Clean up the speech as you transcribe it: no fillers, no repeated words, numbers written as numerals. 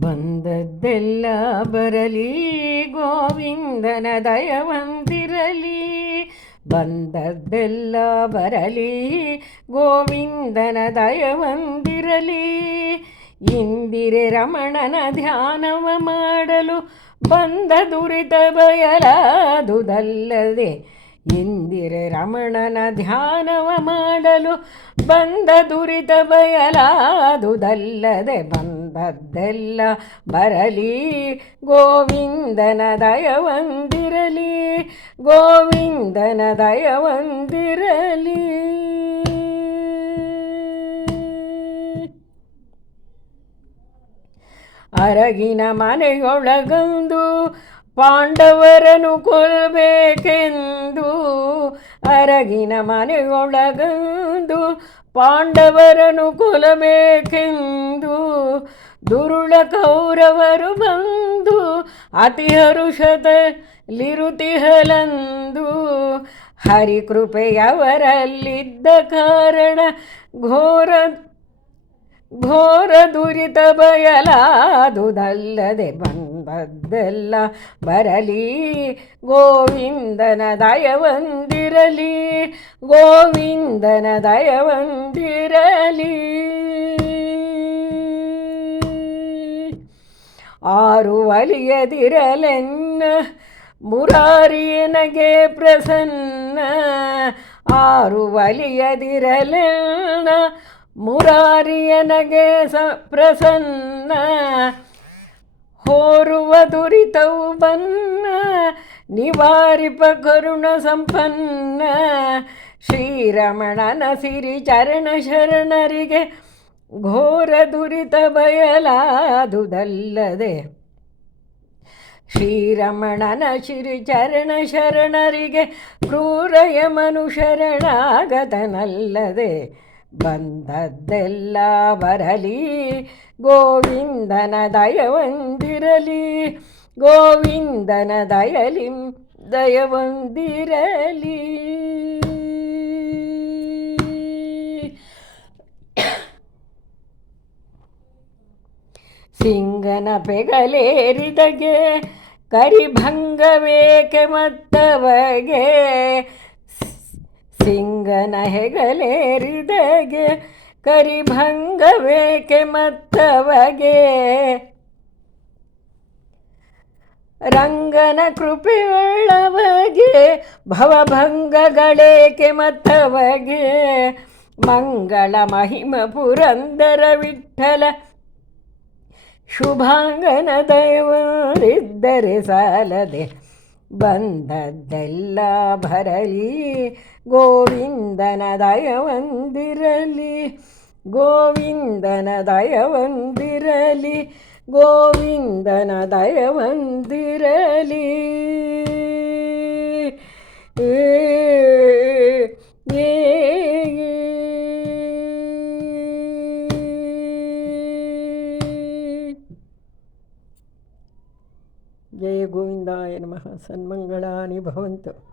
ಬಂದದ್ದೆಲ್ಲ ಬರಲಿ ಗೋವಿಂದನ ದಯವಂದಿರಲಿ. ಬಂದದ್ದೆಲ್ಲ ಬರಲಿ ಗೋವಿಂದನ ದಯವಂದಿರಲಿ. ಇಂದಿರೆ ರಮಣನ ಧ್ಯಾನವ ಮಾಡಲು ಬಂದ ದುರಿತ ಬಯಲಾದುದಲ್ಲದೆ. ಇಂದಿರೆ ರಮಣನ ಧ್ಯಾನವ ಮಾಡಲು ಬಂದ ದುರಿತ ಬಯಲಾದುದಲ್ಲದೆ. ಬಂದದ್ದೆಲ್ಲ ಬರಲಿ ಗೋವಿಂದನ ದಯವಂದಿರಲಿ. ಗೋವಿಂದನ ದಯವಂದಿರಲಿ. ಅರಗಿನ ಮನೆಯೊಳಗಂದು ಪಾಂಡವರನು ಕೊಲ್ಲಬೇಕೆಂದು. ಅರಗಿನ ಮನೆಯೊಳಗಂದು ಪಾಂಡವರನು ಕೊಲ್ಲಬೇಕೆಂದು ದುರುಳ ಕೌರವರು ಬಂದು ಅತಿ ಹರುಷದಲ್ಲಿರುತಿಹಲಂದು. ಹರಿಕೃಪೆಯವರಲ್ಲಿದ್ದ ಕಾರಣ ಘೋರ ದುರಿತ ಬಯಲಾದುದಲ್ಲದೆ. ಬಂದದ್ದೆಲ್ಲ ಬರಲಿ ಗೋವಿಂದನ ದಯವಂದಿರಲಿ. ಗೋವಿಂದನ ದಯವಂದಿರಲಿ. ಆರು ಒಲಿಯದಿರಲೆನ್ನ ಮುರಾರಿಯನಗೆ ಪ್ರಸನ್ನ. ಆರು ಒಲಿಯದಿರಲೆನ್ನ ಮುರಾರಿಯನಗೆ ಪ್ರಸನ್ನ. ಹೋರುವ ದುರಿತವು ಬನ್ನ ನಿವಾರಿಪ ಕರುಣ ಸಂಪನ್ನ. ಶ್ರೀರಮಣನ ಸಿರಿ ಚರಣ ಶರಣರಿಗೆ ಘೋರ ದುರಿತ ಬಯಲಾದುದಲ್ಲದೆ. ಶ್ರೀರಮಣನ ಶ್ರೀ ಚರಣ ಶರಣರಿಗೆ ಕ್ರೂರ ಯಮನು ಶರಣಾಗತನಲ್ಲದೆ. ಬಂದದ್ದೆಲ್ಲ ಬರಲಿ ಗೋವಿಂದನ ದಯವಂದಿರಲಿ. ಗೋವಿಂದನ ದಯವಂದಿರಲಿ. ಸಿಂಗನ ಪೆಗಲೇರಿದಗೆ ಕರಿಭಂಗವೇಕೆ ಮತ್ತವಗೆ. ಸಿಂಗನ ಹೆಗಲೇರಿದಗೆ ಕರಿಭಂಗವೇಕೆ ಮತ್ತವಗೆ. ರಂಗನ ಕೃಪೆಯುಳ್ಳವಗೆ ಭವಭಂಗಗಳೇಕೆ ಮತ್ತವಗೆ. ಮಂಗಳ ಮಹಿಮ ಪುರಂದರ ವಿಠ್ಠಲ ಶುಭಾಂಗನ ದಯವಿದ್ದರೆ ಸಾಲದೆ. ಬಂದದ್ದೆಲ್ಲ ಬರಲಿ ಗೋವಿಂದನ ದಯವಂದಿರಲಿ. ಗೋವಿಂದನ ದಯವಂದಿರಲಿ. ಗೋವಿಂದನ ದಯವಂದಿರಲಿ. ಜಯ ಗೋವಿಂದಾಯ ನಮಃ. ಸನ್ಮಂಗಳಾನಿ ಭವಂತು.